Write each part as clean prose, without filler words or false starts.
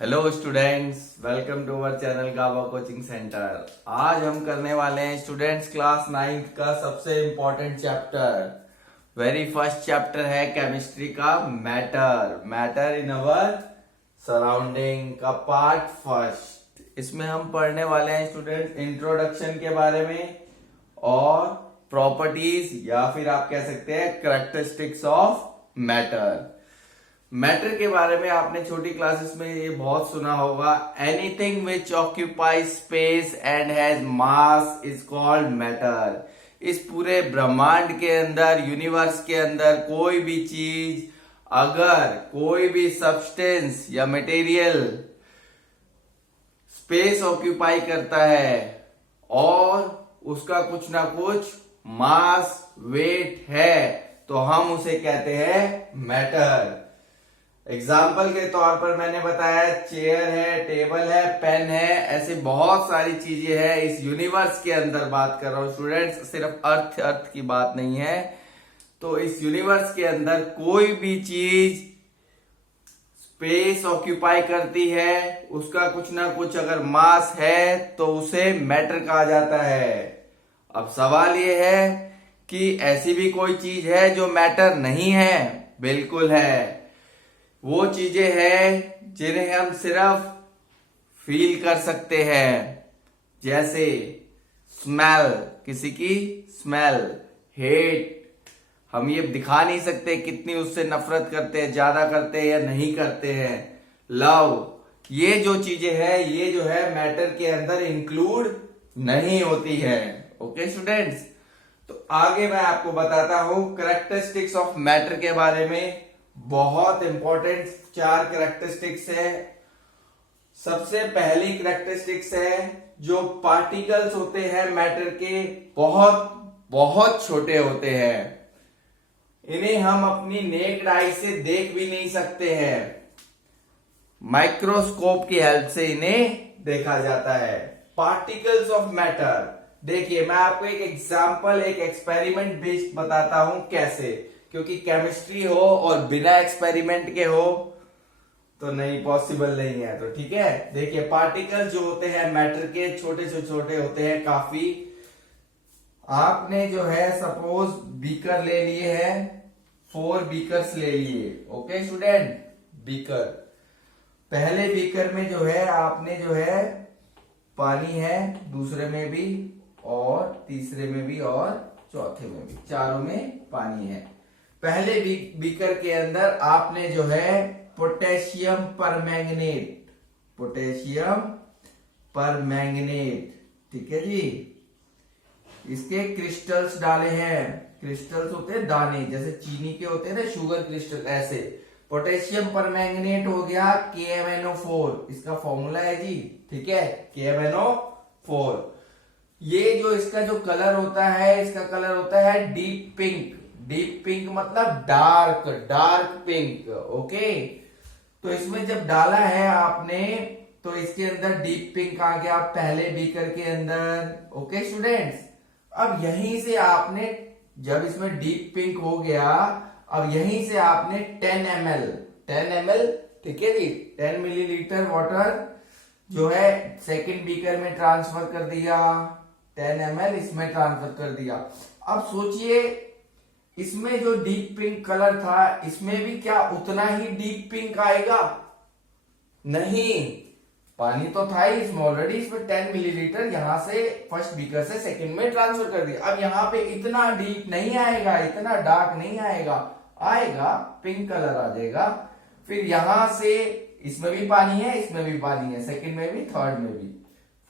Hello students, welcome to our channel Gava coaching centre. आज हम करने वाले हैं स्टूडेंट्स क्लास 9th का सबसे important chapter. Very first chapter है केमिस्ट्री का मैटर इन अवर सराउंडिंग का पार्ट फर्स्ट। इसमें हम पढ़ने वाले हैं स्टूडेंट्स इंट्रोडक्शन के बारे में और प्रॉपर्टीज या फिर आप कह सकते हैं कैरेक्टरिस्टिक्स ऑफ मैटर के बारे में आपने छोटी क्लासेस में ये बहुत सुना होगा। Anything which occupy space and has mass is called matter. इस पूरे ब्रह्मांड के अंदर, यूनिवर्स के अंदर कोई भी चीज, अगर कोई भी सब्सटेंस या मटेरियल स्पेस ऑक्यूपाई करता है और उसका कुछ ना कुछ मास, वेट है, तो हम उसे कहते हैं मैटर। एग्जाम्पल के तौर पर मैंने बताया चेयर है, टेबल है, पेन है, ऐसे बहुत सारी चीजें हैं इस यूनिवर्स के अंदर। बात कर रहा हूं स्टूडेंट्स, सिर्फ अर्थ की बात नहीं है। तो इस यूनिवर्स के अंदर कोई भी चीज स्पेस ऑक्यूपाई करती है, उसका कुछ ना कुछ अगर मास है तो उसे मैटर कहा जाता है। अब सवाल यह है कि ऐसी भी कोई चीज है जो मैटर नहीं है? बिल्कुल है। वो चीजें हैं जिन्हें हम सिर्फ फील कर सकते हैं, जैसे स्मेल, किसी की स्मेल, हेट, हम ये दिखा नहीं सकते कितनी उससे नफरत करते हैं, ज्यादा करते हैं या नहीं करते हैं। लव, ये जो चीजें हैं ये जो है मैटर के अंदर इंक्लूड नहीं होती है। ओके स्टूडेंट्स, तो आगे मैं आपको बताता हूं कैरेक्टरिस्टिक्स ऑफ मैटर के बारे में। बहुत इंपॉर्टेंट 4 कैरेक्टरिस्टिक्स है। सबसे पहली कैरेक्टरिस्टिक्स है जो पार्टिकल्स होते हैं मैटर के बहुत बहुत छोटे होते हैं। इन्हें हम अपनी नेक्ड आई से देख भी नहीं सकते हैं, माइक्रोस्कोप की हेल्प से इन्हें देखा जाता है। पार्टिकल्स ऑफ मैटर, देखिए मैं आपको एक एग्जांपल, एक एक्सपेरिमेंट बेस्ड बताता हूं कैसे, क्योंकि केमिस्ट्री हो और बिना एक्सपेरिमेंट के हो तो नहीं, पॉसिबल नहीं है। तो ठीक है, देखिए पार्टिकल्स जो होते हैं मैटर के छोटे से छोटे होते हैं काफी। आपने जो है सपोज बीकर ले लिए हैं, 4 बीकर्स ले लिए। ओके स्टूडेंट, बीकर, पहले बीकर में जो है आपने जो है पानी है, दूसरे में भी और तीसरे में भी और चौथे में भी, चारों में पानी है। पहले बीकर के अंदर आपने जो है पोटेशियम परमैंगनेट, ठीक है जी, इसके क्रिस्टल्स डाले हैं। क्रिस्टल्स होते हैं दाने, जैसे चीनी के होते हैं ना शुगर क्रिस्टल, ऐसे पोटेशियम परमैंगनेट हो गया KMnO4, इसका फॉर्मूला है जी, ठीक है, KMnO4। ये जो इसका जो कलर होता है, इसका कलर होता है डीप पिंक। डीप पिंक मतलब डार्क पिंक। ओके, तो इसमें जब डाला है आपने तो इसके अंदर डीप पिंक आ गया पहले बीकर के अंदर। ओके स्टूडेंट्स, अब यहीं से आपने, जब इसमें डीप पिंक हो गया, अब यहीं से आपने 10 ml, ठीक है जी, 10 मिलीलीटर वाटर जो है सेकंड बीकर में ट्रांसफर कर दिया, 10 ml इसमें ट्रांसफर कर दिया। अब सोचिए इसमें जो डीप पिंक कलर था, इसमें भी क्या उतना ही डीप पिंक आएगा? नहीं, पानी तो था ही इसमें ऑलरेडी, इसमें 10 मिलीलीटर यहां से फर्स्ट बीकर से सेकंड में ट्रांसफर कर दिया। अब यहाँ पे इतना डीप नहीं आएगा, इतना डार्क नहीं आएगा, आएगा पिंक कलर आ जाएगा। फिर यहां से इसमें भी पानी है, इसमें भी पानी है, सेकंड में भी, थर्ड में भी,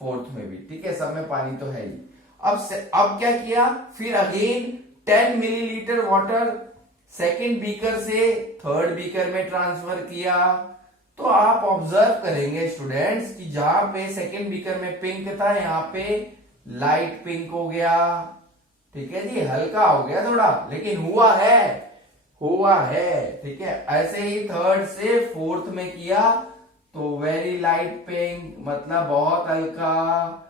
फोर्थ में भी, ठीक है, सब में पानी तो है ही। अब क्या किया, फिर again 10 millilitre water second beaker से थर्ड बीकर में ट्रांसफर किया। तो आप ऑब्जर्व करेंगे स्टूडेंट्स कि जहां पे सेकंड बीकर में पिंक था, यहां पे लाइट पिंक हो गया, ठीक है जी, हल्का हो गया थोड़ा, लेकिन हुआ है, ठीक है। ऐसे ही थर्ड से फोर्थ में किया तो वेरी लाइट पिंक, मतलब बहुत हल्का।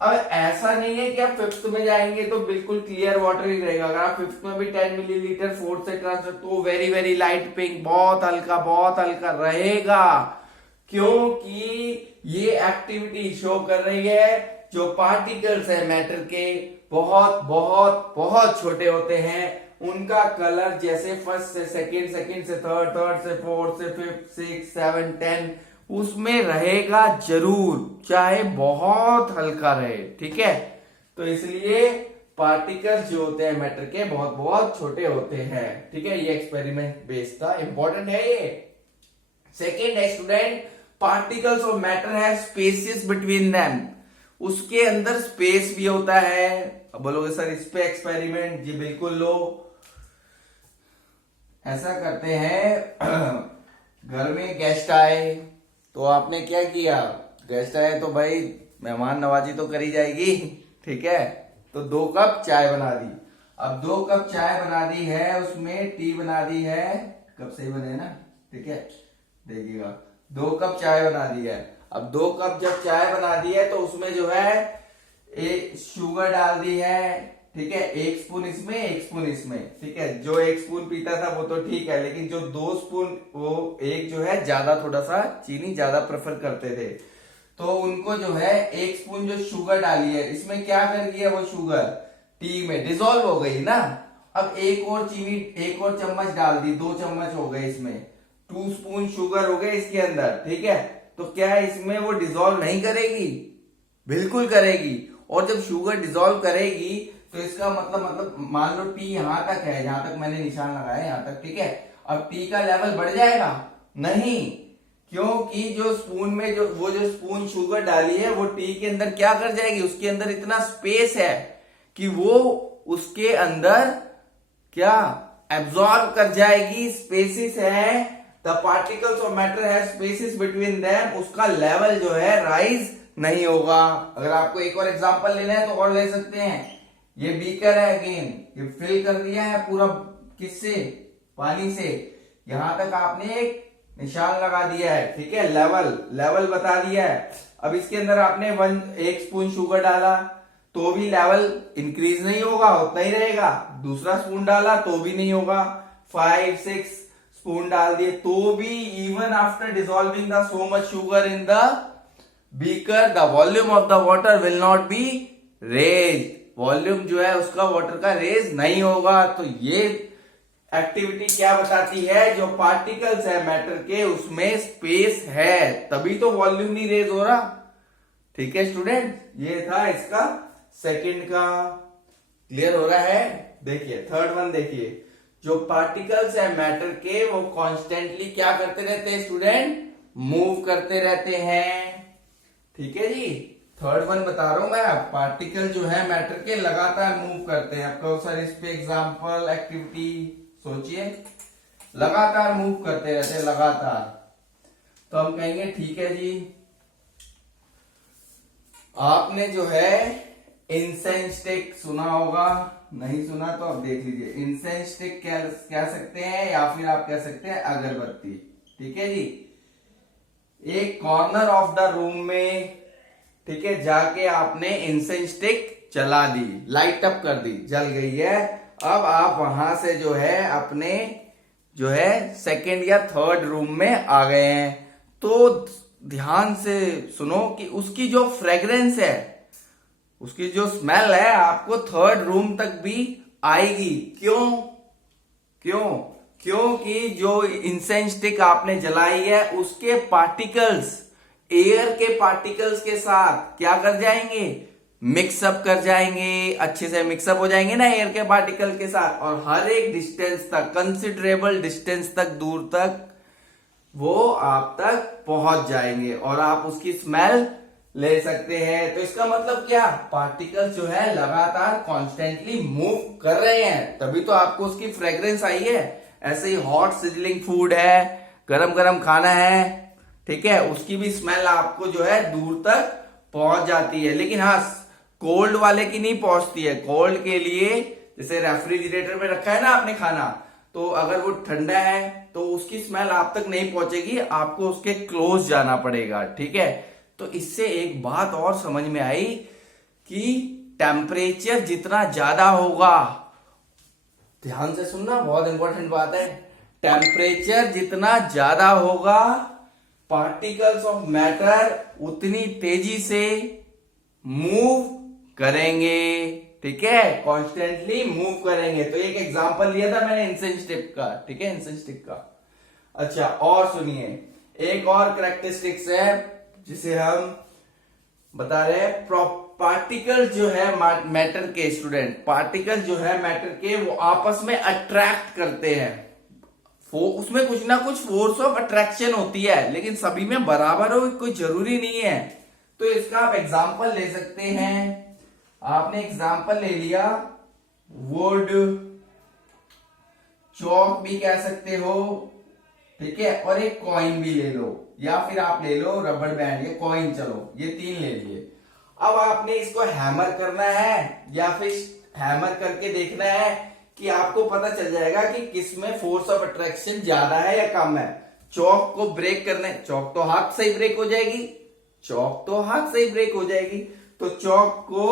अब ऐसा नहीं है कि आप फिफ्थ में जाएंगे तो बिल्कुल क्लियर वाटर ही रहेगा। अगर आप फिफ्थ में भी 10 मिलीलीटर फोर्थ से ट्रांसफर, तो वेरी वेरी लाइट पिंक, बहुत हल्का रहेगा। क्योंकि ये एक्टिविटी शो कर रही है जो पार्टिकल्स है मैटर के बहुत बहुत बहुत छोटे होते हैं, उनका कलर जैसे फर्स्ट से सेकंड, सेकंड से थर्ड, थर्ड से फोर्थ से फिफ्थ, सिक्स, 7, 10 उसमें रहेगा जरूर, चाहे बहुत हल्का रहे। ठीक है, तो इसलिए पार्टिकल्स जो होते हैं मैटर के बहुत बहुत छोटे होते हैं। ठीक है, ये एक्सपेरिमेंट बेस्ड था, इंपॉर्टेंट है ये। सेकेंड है स्टूडेंट, पार्टिकल्स ऑफ मैटर है स्पेसेस बिटवीन देम, उसके अंदर स्पेस भी होता है। अब बोलोगे सर इस पे एक्सपेरिमेंट, जी बिल्कुल लो। ऐसा करते हैं घर में गेस्ट आए तो आपने क्या किया, गेस्ट आए तो भाई मेहमान नवाजी तो करी जाएगी। ठीक है, तो 2 कप चाय बना दी। अब 2 कप चाय बना दी है, उसमें टी बना दी है, कप सही बने ना। ठीक है, देखिएगा 2 कप चाय बना दी है। अब 2 कप जब चाय बना दी है तो उसमें जो है एक शुगर डाल दी है। ठीक है, 1 स्पून इसमें, 1 स्पून इसमें। ठीक है, जो 1 स्पून पीता था वो तो ठीक है, लेकिन जो 2 स्पून, वो एक जो है ज्यादा, थोड़ा सा चीनी ज्यादा प्रेफर करते थे, तो उनको जो है 1 स्पून जो शुगर डाली है, इसमें क्या कर गया वो शुगर टी में डिसॉल्व हो गई ना। अब एक और चीनी, एक और चम्मच डाल दी, 2 चम्मच हो गए इसमें, 2 स्पून शुगर हो गए इसके अंदर। ठीक है, तो क्या इसमें वो डिसॉल्व नहीं करेगी? बिल्कुल करेगी। और जब शुगर डिसॉल्व करेगी तो इसका मतलब मान लो टी यहां तक है, जहां तक मैंने निशान लगाया यहां तक। ठीक है, अब टी का लेवल बढ़ जाएगा? नहीं, क्योंकि जो स्पून में जो स्पून शुगर डाली है वो टी के अंदर क्या कर जाएगी, उसके अंदर इतना स्पेस है कि वो उसके अंदर क्या एब्जॉर्ब कर जाएगी। स्पेसिस है, द पार्टिकल्स ऑफ मैटर है स्पेसिस बिटवीन देम, उसका लेवल जो है राइज नहीं होगा। अगर आपको एक और एग्जांपल लेना है तो और ले सकते हैं। ये बीकर है, अगेन ये फिल कर दिया है पूरा, किससे, पानी से। यहां तक आपने एक निशान लगा दिया है। ठीक है, लेवल बता दिया है। अब इसके अंदर आपने 1 स्पून शुगर डाला तो भी लेवल इंक्रीज नहीं होगा, उतना ही रहेगा। दूसरा स्पून डाला तो भी नहीं होगा। 5, 6 स्पून डाल दिए तो भी, even after dissolving the so much sugar in the beaker, the volume of the water will not be raise. Volume जो है उसका वाटर का रेज नहीं होगा। तो ये एक्टिविटी क्या बताती है, जो पार्टिकल्स है मैटर के उसमें स्पेस है, तभी तो वॉल्यूम नहीं रेज हो रहा। ठीक है स्टूडेंट, ये था इसका सेकंड का। क्लियर हो रहा है? देखिए थर्ड वन देखिए, जो पार्टिकल्स है मैटर के वो कॉन्स्टेंटली क्या करते रहते हैं स्टूडेंट, मूव करते रहते हैं। ठीक है जी, थर्ड वन बता रहा हूं मैं, पार्टिकल जो है मैटर के लगातार मूव करते हैं। आपको सर इस पे एग्जांपल एक्टिविटी सोचिए, लगातार मूव करते रहते हैं, लगातार। तो हम कहेंगे ठीक है जी, आपने जो है इंसेंस स्टिक सुना होगा, नहीं सुना तो आप देख लीजिए। इंसेंस स्टिक कह सकते हैं या फिर आप कह सकते हैं अगरबत्ती। ठीक है जी, एक कॉर्नर ऑफ द रूम में, ठीक है, जाके आपने इंसेंस स्टिक जला दी, लाइट अप कर दी, जल गई है। अब आप वहां से जो है अपने जो है सेकंड या थर्ड रूम में आ गए हैं। तो ध्यान से सुनो कि उसकी जो फ्रेग्रेंस है, उसकी जो स्मेल है आपको थर्ड रूम तक भी आएगी। क्यों? क्योंकि जो इंसेंस स्टिक आपने जलाई है उसके पार्टिकल्स एयर के पार्टिकल्स के साथ क्या कर जाएंगे, मिक्सअप कर जाएंगे, अच्छे से मिक्सअप हो जाएंगे ना एयर के पार्टिकल के साथ, और हर एक डिस्टेंस तक, कंसिडरेबल डिस्टेंस तक, दूर तक वो आप तक पहुंच जाएंगे और आप उसकी स्मेल ले सकते हैं। तो इसका मतलब क्या, पार्टिकल्स जो है लगातार कॉन्स्टेंटली मूव कर रहे हैं, तभी तो आपको उसकी फ्रेग्रेंस आई है। ऐसे ही हॉट सिजलिंग फूड है, गरम गरम खाना है, ठीक है, उसकी भी स्मेल आपको जो है दूर तक पहुंच जाती है। लेकिन हाँ, कोल्ड वाले की नहीं पहुंचती है। कोल्ड के लिए जैसे रेफ्रिजरेटर में रखा है ना आपने खाना, तो अगर वो ठंडा है तो उसकी स्मेल आप तक नहीं पहुंचेगी, आपको उसके क्लोज जाना पड़ेगा। ठीक है, तो इससे एक बात और समझ में आई कि टेम्परेचर जितना ज्यादा होगा, ध्यान से सुनना, बहुत इंपॉर्टेंट बात है, टेम्परेचर जितना ज्यादा होगा पार्टिकल्स ऑफ मैटर उतनी तेजी से मूव करेंगे, ठीक है, कॉन्स्टेंटली मूव करेंगे। तो एक एग्जांपल लिया था मैंने इंसेंस्टिक का, ठीक है, इंसेंस्टिक का। अच्छा, और सुनिए, एक और कैरेक्टरिस्टिक्स है जिसे हम बता रहे हैं। पार्टिकल जो है मैटर के, स्टूडेंट, पार्टिकल जो है मैटर के, वो आपस में अट्रैक्ट करते हैं। उसमें कुछ ना कुछ फोर्स ऑफ अट्रैक्शन होती है, लेकिन सभी में बराबर हो कोई जरूरी नहीं है। तो इसका आप एग्जांपल ले सकते हैं। आपने एग्जांपल ले लिया वुड, चौक भी कह सकते हो, ठीक है, और एक कॉइन भी ले लो, या फिर आप ले लो रबर बैंड या कॉइन, चलो ये 3 ले लिए। अब आपने इसको हैमर करना है या फिर हैमर करके देखना है कि आपको पता चल जाएगा कि किसमें फोर्स ऑफ अट्रैक्शन ज्यादा है या कम है। चौक को ब्रेक करने, चौक तो हाथ से ही ब्रेक हो जाएगी, चौक तो हाथ से ही ब्रेक हो जाएगी, तो चौक को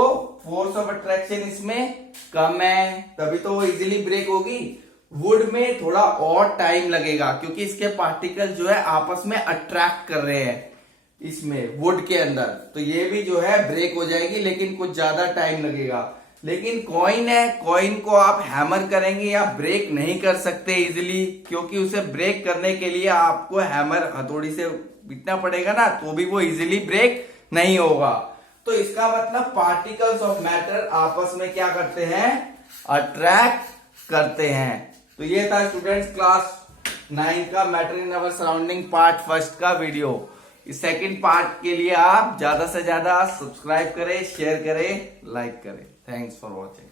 फोर्स ऑफ अट्रैक्शन इसमें कम है, तभी तो वो इजीली ब्रेक होगी। वुड में थोड़ा और टाइम लगेगा क्योंकि इसके पार्टिकल जो है आपस में अट्रैक्ट कर रहे हैं इसमें वुड के अंदर, तो ये भी जो है ब्रेक हो जाएगी, लेकिन कुछ ज्यादा टाइम लगेगा। लेकिन कॉइन है, कॉइन को आप हैमर करेंगे या ब्रेक नहीं कर सकते इजीली, क्योंकि उसे ब्रेक करने के लिए आपको हैमर हथौड़ी से पीटना पड़ेगा ना, तो भी वो इजीली ब्रेक नहीं होगा। तो इसका मतलब पार्टिकल्स ऑफ मैटर आपस में क्या करते हैं, अट्रैक्ट करते हैं। तो ये था स्टूडेंट्स क्लास 9 का matter in our surrounding part 1 का वीडियो। इस सेकंड पार्ट के लिए आप ज्यादा से ज्यादा सब्सक्राइब करें, शेयर करें, लाइक करें। Thanks for watching.